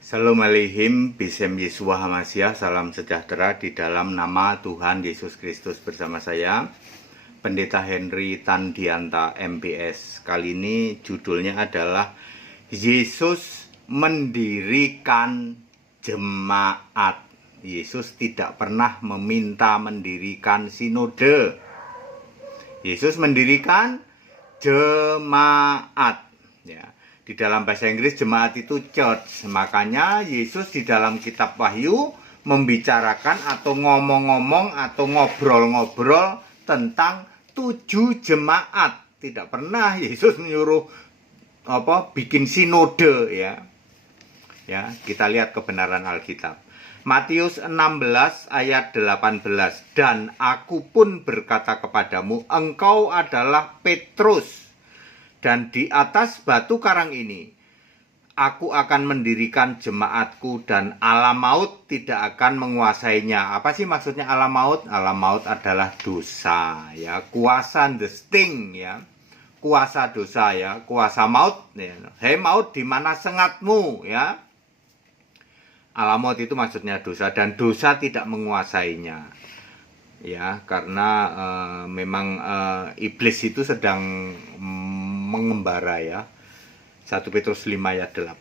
Assalamualaikum, Bisem Yesua Hamasyah, salam sejahtera di dalam nama Tuhan Yesus Kristus bersama saya, Pendeta Henry Tandianta MPS. Kali ini judulnya adalah Yesus mendirikan jemaat. Yesus tidak pernah meminta mendirikan sinode. Yesus mendirikan jemaat. Ya. Di dalam bahasa Inggris jemaat itu church. Makanya Yesus di dalam kitab Wahyu membicarakan atau ngomong-ngomong atau ngobrol-ngobrol tentang 7 jemaat. Tidak pernah Yesus menyuruh bikin sinode ya. Ya, kita lihat kebenaran Alkitab. Matius 16 ayat 18. Dan aku pun berkata kepadamu, engkau adalah Petrus. Dan di atas batu karang ini, aku akan mendirikan jemaatku dan alam maut tidak akan menguasainya. Apa sih maksudnya alam maut? Alam maut adalah dosa, ya, kuasa the sting, ya, kuasa dosa, ya, kuasa maut. Ya. Hei maut, di mana sengatmu, ya? Alam maut itu maksudnya dosa dan dosa tidak menguasainya. Ya, karena memang iblis itu sedang mengembara ya. 1 Petrus 5 ayat 8.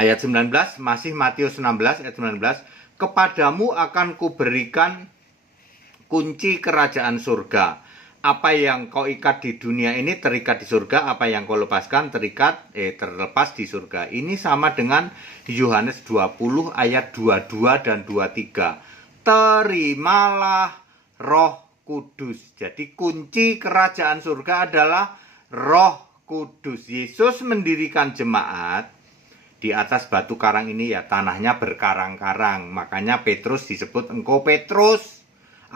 Ayat 19, masih Matius 16 ayat 19, kepadamu akan kuberikan kunci kerajaan surga. Apa yang kau ikat di dunia ini terikat di surga, apa yang kau lepaskan terlepas di surga. Ini sama dengan Yohanes 20 ayat 22 dan 23. Terimalah Roh Kudus. Jadi kunci kerajaan surga adalah Roh Kudus. Yesus mendirikan jemaat di atas batu karang ini, ya, tanahnya berkarang-karang. Makanya Petrus disebut engkau Petrus.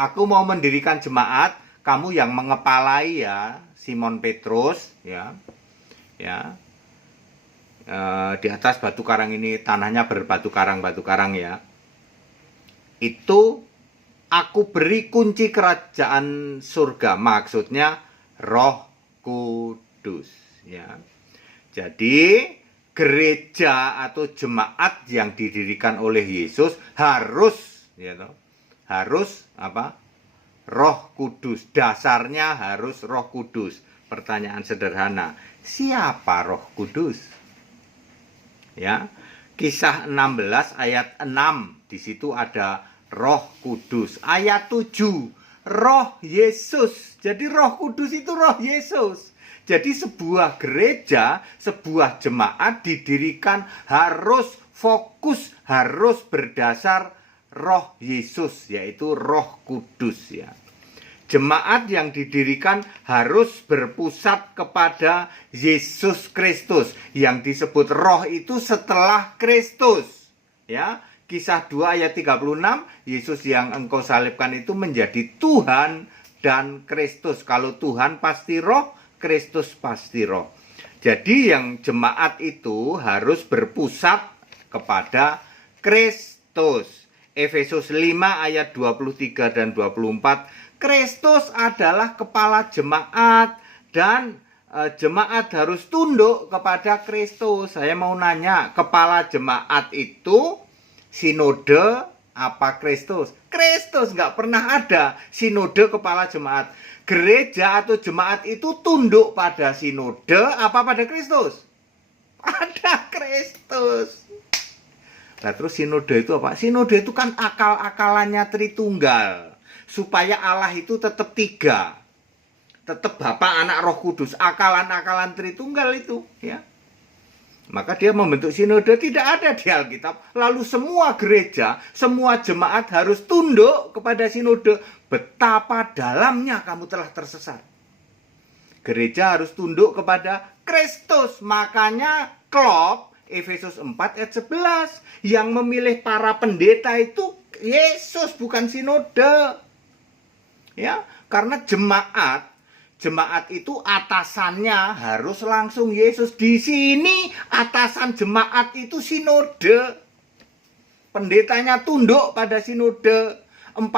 Aku mau mendirikan jemaat, kamu yang mengepalai ya, Simon Petrus ya. Ya. Di atas batu karang ini, tanahnya berbatu karang ya. Itu aku beri kunci kerajaan surga, maksudnya Roh Kudus ya. Jadi gereja atau jemaat yang didirikan oleh Yesus harus apa? Roh Kudus. Dasarnya harus Roh Kudus. Pertanyaan sederhana, siapa Roh Kudus? Ya. Kisah 16 ayat 6, di situ ada Roh Kudus. Ayat 7, Roh Yesus. Jadi Roh Kudus itu Roh Yesus. Jadi sebuah gereja, sebuah jemaat didirikan harus fokus, harus berdasar Roh Yesus, yaitu Roh Kudus ya. Jemaat yang didirikan harus berpusat kepada Yesus Kristus. Yang disebut roh itu setelah Kristus ya. Kisah 2 ayat 36, Yesus yang engkau salibkan itu menjadi Tuhan dan Kristus. Kalau Tuhan pasti roh, Kristus pasti roh. Jadi yang jemaat itu harus berpusat kepada Kristus. Efesus 5 ayat 23 dan 24, Kristus adalah kepala jemaat dan jemaat harus tunduk kepada Kristus. Saya mau nanya, kepala jemaat itu sinode apa Kristus? Kristus, nggak pernah ada sinode kepala jemaat. Gereja atau jemaat itu tunduk pada sinode apa pada Kristus? Pada Kristus. Nah, terus sinode itu apa? Sinode itu kan akal-akalannya Tritunggal. Supaya Allah itu tetap 3. Tetap Bapa, Anak, Roh Kudus. Akalan-akalan Tritunggal itu ya. Maka dia membentuk sinode, tidak ada di Alkitab. Lalu semua gereja, semua jemaat harus tunduk kepada sinode. Betapa dalamnya kamu telah tersesat. Gereja harus tunduk kepada Kristus. Makanya Klop, Efesus 4 ayat 11. Yang memilih para pendeta itu Yesus, bukan sinode. Ya, karena jemaat itu atasannya harus langsung Yesus. Di sini atasan jemaat itu sinode. Pendetanya tunduk pada sinode. 40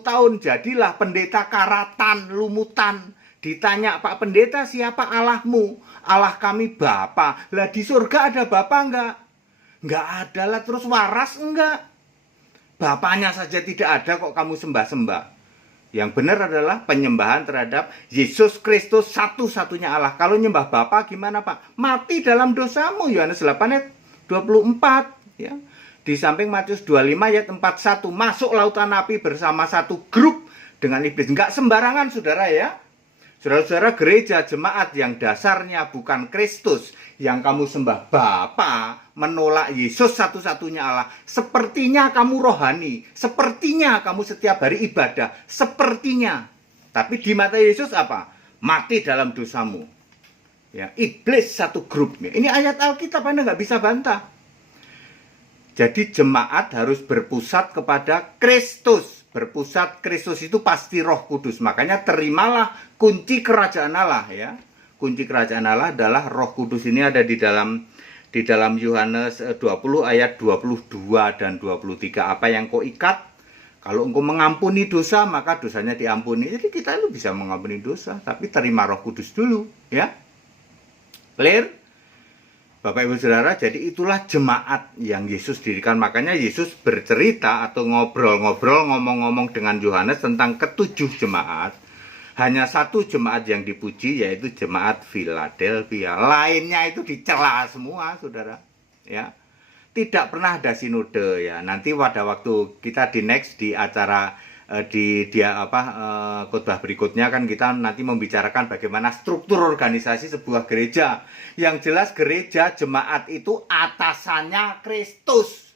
tahun jadilah pendeta karatan, lumutan. Ditanya, Pak Pendeta, siapa Allahmu? Allah kami Bapa. Lah di surga ada Bapa enggak? Nggak ada lah, terus waras enggak. Bapaknya saja tidak ada kok kamu sembah-sembah. Yang benar adalah penyembahan terhadap Yesus Kristus satu-satunya Allah. Kalau nyembah Bapa gimana Pak? Mati dalam dosamu. Yohanes 8 ayat 24. Ya. Di samping Matius 25 ayat 41. Masuk lautan api bersama satu grup dengan iblis. Enggak sembarangan saudara ya. Saudara-saudara, gereja jemaat yang dasarnya bukan Kristus, yang kamu sembah Bapa, menolak Yesus satu-satunya Allah, sepertinya kamu rohani, sepertinya kamu setiap hari ibadah, sepertinya. Tapi di mata Yesus apa? Mati dalam dosamu. Ya, iblis satu grupnya. Ini ayat Alkitab, Anda nggak bisa bantah. Jadi jemaat harus berpusat kepada Kristus. Berpusat Kristus itu pasti Roh Kudus. Makanya terimalah kunci kerajaan Allah ya. Kunci kerajaan Allah adalah Roh Kudus. Ini ada di dalam Yohanes 20 ayat 22 dan 23. Apa yang kau ikat, kalau engkau mengampuni dosa, maka dosanya diampuni. Jadi kita itu bisa mengampuni dosa, tapi terima Roh Kudus dulu ya. Clear? Bapak Ibu Saudara, jadi itulah jemaat yang Yesus dirikan. Makanya Yesus bercerita atau ngobrol-ngobrol, ngomong-ngomong dengan Yohanes tentang ketujuh jemaat. Hanya satu jemaat yang dipuji, yaitu jemaat Philadelphia. Lainnya itu dicela semua, saudara. Ya, tidak pernah ada sinode ya. Nanti pada waktu kita di acara khotbah berikutnya kan kita nanti membicarakan bagaimana struktur organisasi sebuah gereja. Yang jelas gereja jemaat itu atasannya Kristus.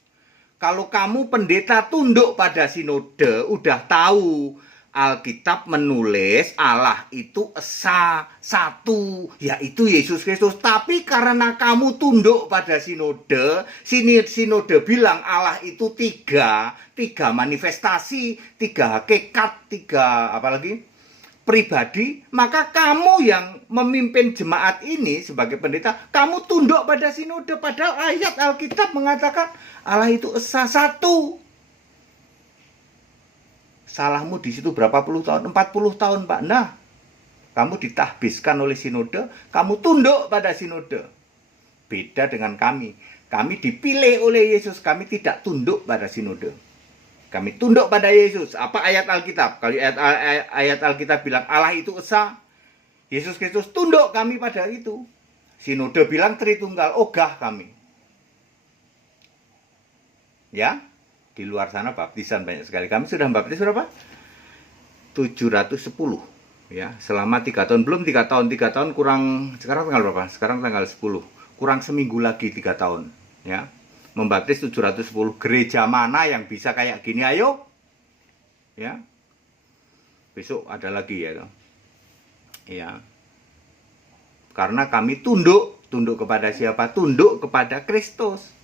Kalau kamu pendeta tunduk pada sinode, udah tahu Alkitab menulis Allah itu esa, satu, yaitu Yesus Kristus. Tapi karena kamu tunduk pada sinode bilang Allah itu tiga manifestasi, tiga hakikat, tiga apalagi pribadi, maka kamu yang memimpin jemaat ini sebagai pendeta, kamu tunduk pada sinode. Padahal ayat Alkitab mengatakan Allah itu esa, satu. Salahmu di situ berapa puluh tahun? 40 tahun, Pak. Nah, kamu ditahbiskan oleh sinode, kamu tunduk pada sinode. Beda dengan kami. Kami dipilih oleh Yesus, kami tidak tunduk pada sinode. Kami tunduk pada Yesus. Apa ayat Alkitab? Kalau ayat Alkitab bilang Allah itu esa, Yesus Kristus, tunduk kami pada itu. Sinode bilang Tritunggal, ogah kami. Ya? Di luar sana baptisan banyak sekali. Kami sudah membaptis berapa? 710 ya, selama 3 tahun. Belum 3 tahun, 3 tahun kurang, sekarang tanggal berapa? Sekarang tanggal 10. Kurang seminggu lagi 3 tahun ya. Membaptis 710. Gereja mana yang bisa kayak gini? Ayo. Ya. Besok ada lagi ya. Ya. Karena kami tunduk kepada siapa? Tunduk kepada Kristus.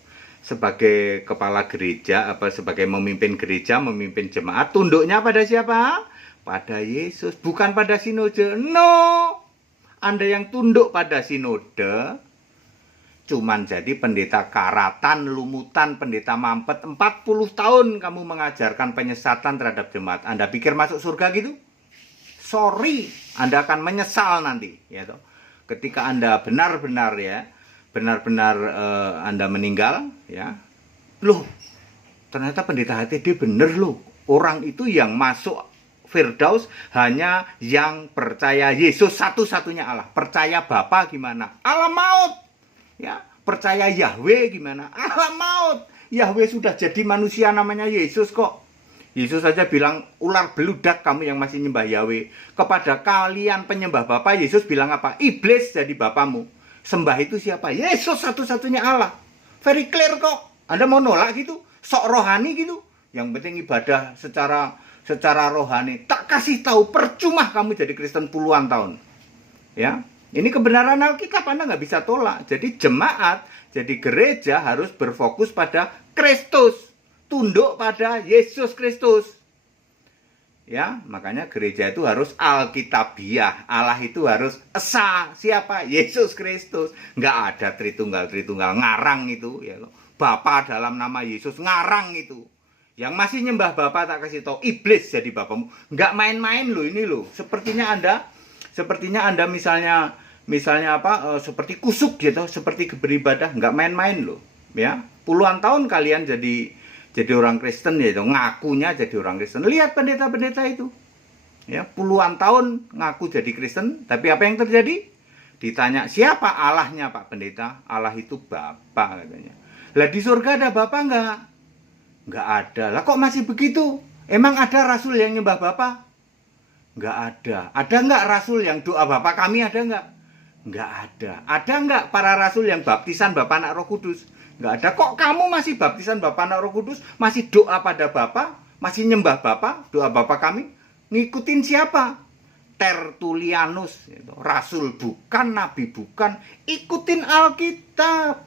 Sebagai kepala gereja, sebagai memimpin gereja, memimpin jemaat, tunduknya pada siapa? Pada Yesus, bukan pada sinode. No, Anda yang tunduk pada sinode cuman jadi pendeta karatan, lumutan, pendeta mampet. 40 tahun kamu mengajarkan penyesatan terhadap jemaat. Anda pikir masuk surga gitu? Sorry, Anda akan menyesal nanti ya toh. Ketika Anda benar-benar Anda meninggal ya. Loh, ternyata pendeta HTD bener loh. Orang itu yang masuk Firdaus hanya yang percaya Yesus satu-satunya Allah. Percaya Bapa gimana? Allah maut. Ya, percaya Yahweh gimana? Allah maut. Yahweh sudah jadi manusia namanya Yesus kok. Yesus saja bilang, ular beludak kamu yang masih nyembah Yahweh. Kepada kalian penyembah Bapa, Yesus bilang apa? Iblis jadi bapamu. Sembah itu siapa? Yesus satu-satunya Allah. Very clear kok. Anda mau nolak gitu? Sok rohani gitu? Yang penting ibadah secara rohani. Tak kasih tahu, percuma kamu jadi Kristen puluhan tahun. Ya, ini kebenaran Alkitab, Anda nggak bisa tolak. Jadi jemaat, jadi gereja harus berfokus pada Kristus. Tunduk pada Yesus Kristus. Ya, makanya gereja itu harus Alkitabiah. Allah itu harus esa. Siapa? Yesus Kristus. Nggak ada Tritunggal ngarang itu ya loh. Bapa dalam nama Yesus ngarang itu. Yang masih nyembah Bapa tak kasih tahu, iblis jadi bapamu. Nggak main-main loh ini loh. Sepertinya Anda misalnya seperti kusuk gitu, seperti beribadah, nggak main-main loh, ya. Puluhan tahun kalian jadi orang Kristen, ya, ngakunya jadi orang Kristen. Lihat pendeta-pendeta itu. Ya, puluhan tahun ngaku jadi Kristen, tapi apa yang terjadi? Ditanya, siapa Allahnya Pak Pendeta? Allah itu Bapa katanya. Lah di surga ada Bapa enggak? Enggak ada. Lah kok masih begitu? Emang ada rasul yang nyembah Bapa? Enggak ada. Ada enggak rasul yang doa Bapa kami, ada enggak? Enggak ada. Ada enggak para rasul yang baptisan Bapa Anak Roh Kudus? Enggak ada. Kok kamu masih baptisan Bapa Anak Roh Kudus? Masih doa pada Bapa? Masih nyembah Bapa? Doa Bapa kami? Ngikutin siapa? Tertulianus, rasul bukan, nabi bukan, ikutin Alkitab.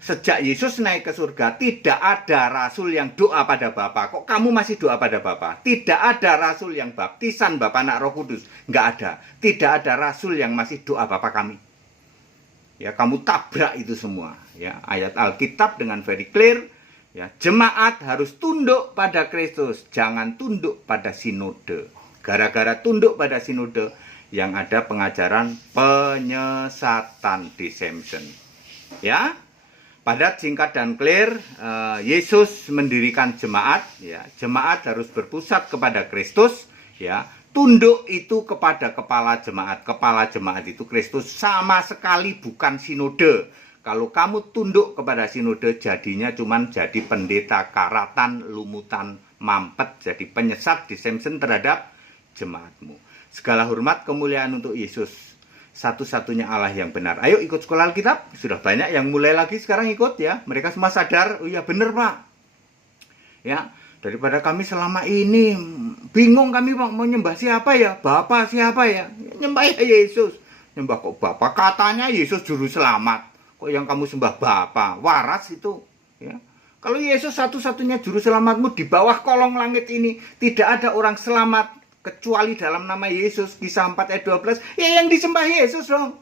Sejak Yesus naik ke surga, tidak ada rasul yang doa pada Bapa. Kok kamu masih doa pada Bapa? Tidak ada rasul yang baptisan Bapa Anak Roh Kudus. Nggak ada. Tidak ada rasul yang masih doa Bapa kami. Ya, kamu tabrak itu semua. Ya, ayat Alkitab dengan very clear. Ya, jemaat harus tunduk pada Kristus, jangan tunduk pada sinode. Gara-gara tunduk pada sinode, yang ada pengajaran penyesatan, deception. Ya, padat, singkat, dan clear. Yesus mendirikan jemaat. Ya, jemaat harus berpusat kepada Kristus. Ya, tunduk itu kepada kepala jemaat. Kepala jemaat itu Kristus, sama sekali bukan sinode. Kalau kamu tunduk kepada sinode, jadinya cuman jadi pendeta karatan, lumutan, mampet, jadi penyesat, deception terhadap jemaatmu. Segala hormat kemuliaan untuk Yesus, satu-satunya Allah yang benar. Ayo ikut sekolah Alkitab. Sudah banyak yang mulai lagi sekarang ikut, ya. Mereka semua sadar, oh iya benar Pak. Ya, daripada kami selama ini bingung, kami mau nyembah siapa ya? Bapa siapa ya? Nyembah ya Yesus. Nyembah kok Bapa? Katanya Yesus juru selamat. Kok yang kamu sembah Bapa? Waras itu, ya. Kalau Yesus satu-satunya juru selamatmu, di bawah kolong langit ini tidak ada orang selamat kecuali dalam nama Yesus. Kisah 4 ayat 12. Ya yang disembah Yesus dong.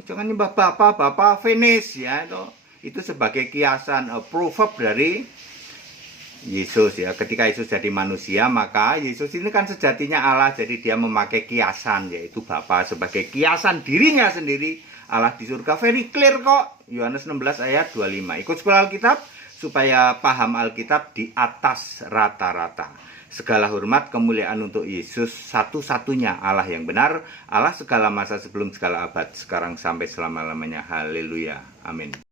Jangan nyembah Bapa Venis, ya. Itu sebagai kiasan, proverb dari Yesus, ya. Ketika Yesus jadi manusia, maka Yesus ini kan sejatinya Allah, jadi dia memakai kiasan, yaitu Bapa sebagai kiasan dirinya sendiri. Allah di surga, very clear kok. Yohanes 16 ayat 25. Ikut sekolah Alkitab supaya paham Alkitab di atas rata-rata. Segala hormat kemuliaan untuk Yesus, satu-satunya Allah yang benar, Allah segala masa sebelum segala abad, sekarang sampai selama-lamanya. Haleluya. Amin.